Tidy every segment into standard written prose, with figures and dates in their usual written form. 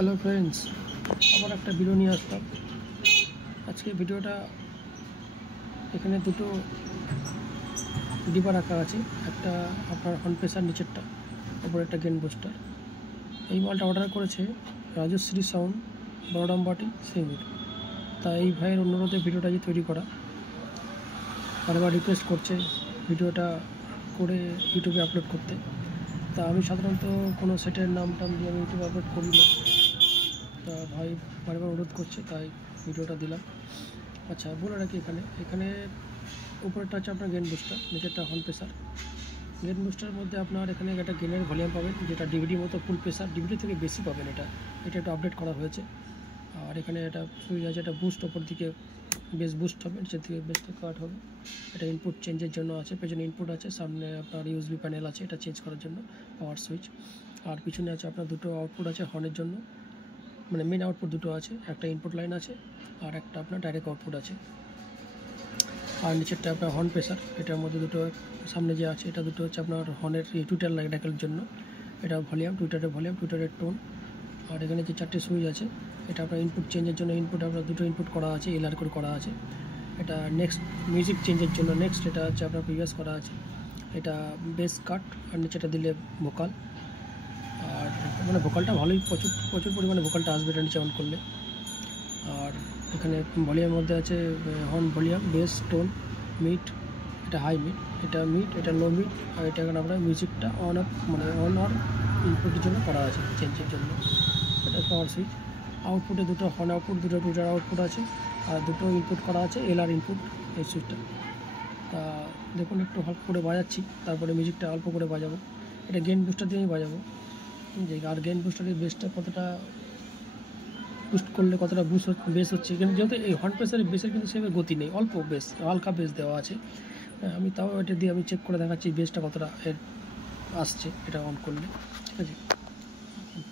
Hello friends, আবার একটা video নিয়ে আসলাম। আজকে ভিডিওটা এখানে দুটো ডিবা রাখা আছে, একটা আপনার হর্ন প্রেসার, নিচেরটা ওপরে একটা গেন বুস্টার। এই মালটা অর্ডার করেছে রাজশ্রী সাউন্ড, বড়ডামবাটি, সিঙ্গুর। তা এই ভাইয়ের অনুরোধে ভিডিওটা তৈরি করা, বারবার রিকোয়েস্ট করছে ভিডিওটা করে ইউটিউবে আপলোড করতে। তা আমি সাধারণত কোনো সেটের নাম টাম দিয়ে আমি ইউটিউবে আপলোড করি না, তা ভাই বারবার অনুরোধ করছে, তাই ভিডিওটা দিলাম। আচ্ছা, বলে রাখি, এখানে উপরেরটা হচ্ছে আপনার গেন বুস্টার, নিচেরটা হর্ন প্রেসার। গেন বুস্টারের মধ্যে আপনার এখানে একটা গেনের ভলিউম পাবেন, যেটা ডিভিডির মতো ফুল প্রেসার, ডিভিডি থেকে বেশি পাবেন। এটা একটু আপডেট করা হয়েছে। আর এখানে একটা সুইচ আছে, এটা বুস্ট, ওপর দিকে বেস বুস্ট হবে, নিচের দিকে বেসটা কাট হবে। এটা ইনপুট চেঞ্জের জন্য আছে, পেছনে ইনপুট আছে, সামনে আপনার ইউএসবি প্যানেল আছে, এটা চেঞ্জ করার জন্য পাওয়ার সুইচ। আর পিছনে আছে আপনার দুটো আউটপুট আছে হর্নের জন্য, মানে মেন আউটপুট দুটো আছে, একটা ইনপুট লাইন আছে আর একটা আপনার ডাইরেক্ট আউটপুট আছে। আর নিচেরটা আপনার হর্ন প্রেসার, এটার মধ্যে দুটো সামনে যে আছে, এটা দুটো হচ্ছে আপনার হর্নের টুইটার ডাকার জন্য। এটা ভলিউম, টুইটারের টোন। আর এখানে যে চারটে সুইচ আছে, এটা আপনার ইনপুট চেঞ্জের জন্য ইনপুট আপনার দুটো ইনপুট করা আছে, এলআর করে করা আছে। এটা নেক্সট মিউজিক চেঞ্জের জন্য নেক্সট, এটা হচ্ছে আপনার প্রিভিয়াস করা আছে। এটা বেস কাট, আর নিচেটা দিলে ভোকাল। আর মানে ভোকালটা ভালোই, প্রচুর পরিমাণে ভোকালটা আসবে এটা নিচে অন করলে। আর এখানে ভলিউমের মধ্যে আছে horn volume, base, tone, mid, এটা হাই মিড, এটা মিড, এটা লো মিড। আর এটা এখানে আপনার মিউজিকটা অন অফ, মানে অন আর ইনপুটের জন্য করা আছে, চেঞ্জের জন্য। এটা পাওয়ার সুইচ। আউটপুটে দুটো হর্ন আউটপুট, দুটো টুইটার আউটপুট আছে, আর দুটো ইনপুট করা আছে, এলআর ইনপুট, এই সুইচটা। তা দেখুন, একটু হালকা করে বাজাচ্ছি, তারপরে মিউজিকটা অল্প করে বাজাবো। এটা গেন বুস্টার দিয়েই বাজাবো। আর গেন বুস্টারের বেসটা কতটা বুস্ট করলে কতটা বেস হচ্ছে, কিন্তু যেহেতু এই হর্ন প্রেসারের বেসের কিন্তু সেভাবে গতি নেই, অল্প বেস, হালকা বেস দেওয়া আছে। আমি তাও এটা দিয়ে আমি চেক করে দেখাচ্ছি বেসটা কতটা এর আসছে এটা অন করলে। ঠিক আছে,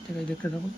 ঠিক আছে, দেখতে থাকুন।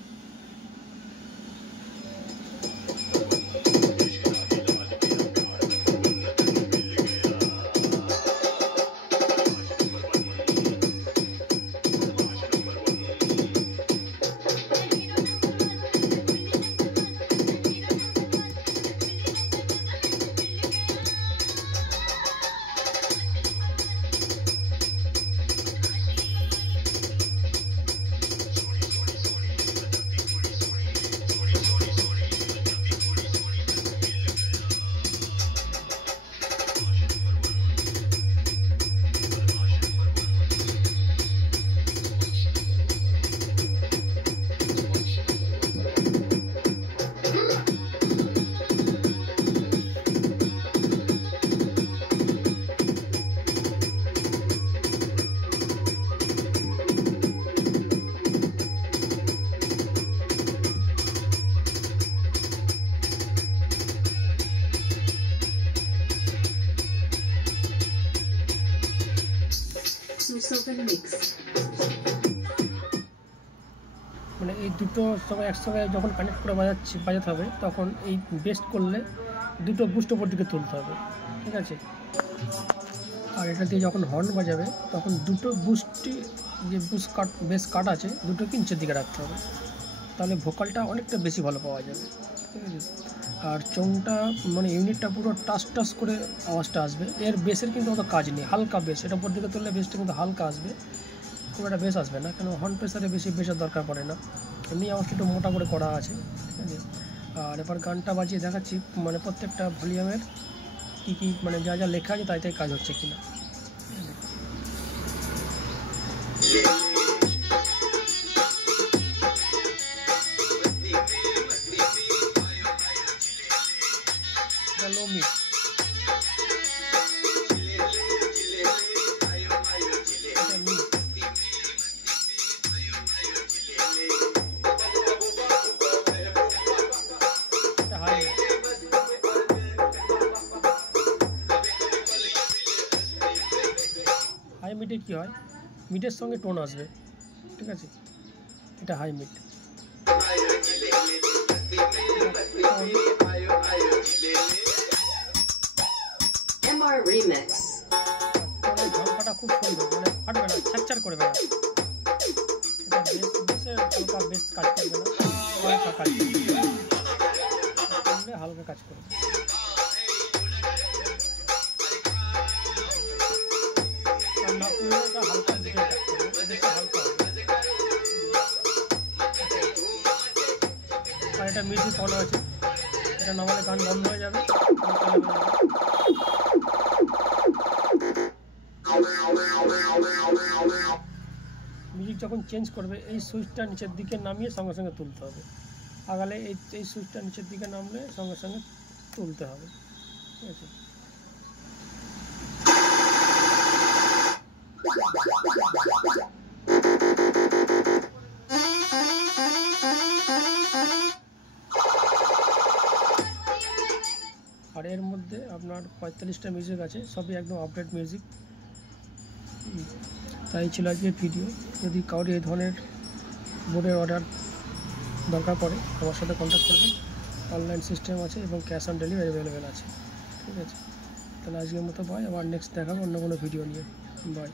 মানে এই দুটো সবাই একসঙ্গে যখন কানেক্ট করে বাজাতে হবে, তখন এই বেস্ট করলে দুটো বুস্ট ওপর দিকে তুলতে হবে। ঠিক আছে, আর এটা দিয়ে যখন হর্ন বাজাবে তখন দুটো বুস্টই, যে বেস কাট আছে, দুটোকে নিচের দিকে রাখতে হবে, তাহলে ভোকালটা অনেকটা বেশি ভালো পাওয়া যাবে। ঠিক আছে, আর চোংটা মানে ইউনিটটা পুরো টাস করে আওয়াজটা আসবে। এর বেসের কিন্তু অত কাজ নেই, হালকা বেস, এটা উপর দিকে তুললে বেসটা কিন্তু হালকা আসবে, খুব একটা বেস আসবে না, কেন হর্ন প্রেসারে বেশি বেসের দরকার পড়ে না, এমনি আওয়াজটা একটু মোটা করে করা আছে। ঠিক আছে, আর এবার গানটা বাজিয়ে দেখাচ্ছি, মানে প্রত্যেকটা ভলিউমের কী মানে যা যা লেখা আছে তাই কাজ হচ্ছে কিনা। লো মিড, হাই মিডে কী হয়, মিডের সঙ্গে টোন আসবে। ঠিক আছে, এটা হাই মিড। ঝলকাটা খুব সুন্দর, মানে ফাটবে না, ছাড় করবে না, এটা বেস হালকা বেস কাজ করবে না। কাজ করলে হালকা কাজ করবে। না করলে এটা হালকা দিকে কাজ করবে, এটা হালকা হবে। আর এটা মিউজিক অন আছে, এটা নামালে গান বন্ধ হয়ে যাবে। মিউজিক যখন চেঞ্জ করবে এই সুইচটা নিচের দিকে নামিয়ে সঙ্গে সঙ্গে তুলতে হবে। আগালে এই সুইচটা নিচের দিকে নামলে সঙ্গে সঙ্গে তুলতে হবে, ঠিক আছে। আর এর মধ্যে আপনার 45টা মিউজিক আছে, সবই একদম আপডেট মিউজিক। তাই ছিল আজকের ভিডিও। যদি কাউরি এই ধরনের বোর্ডের অর্ডার দরকার পড়ে আমার সাথে কন্ট্যাক্ট করবেন। অনলাইন সিস্টেম আছে এবং ক্যাশ অন ডেলিভারি অ্যাভেলেবেল আছে, ঠিক আছে। তাহলে আজকের মতো বাই, আবার নেক্সট দেখাবো অন্য কোনো ভিডিও নিয়ে। বাই।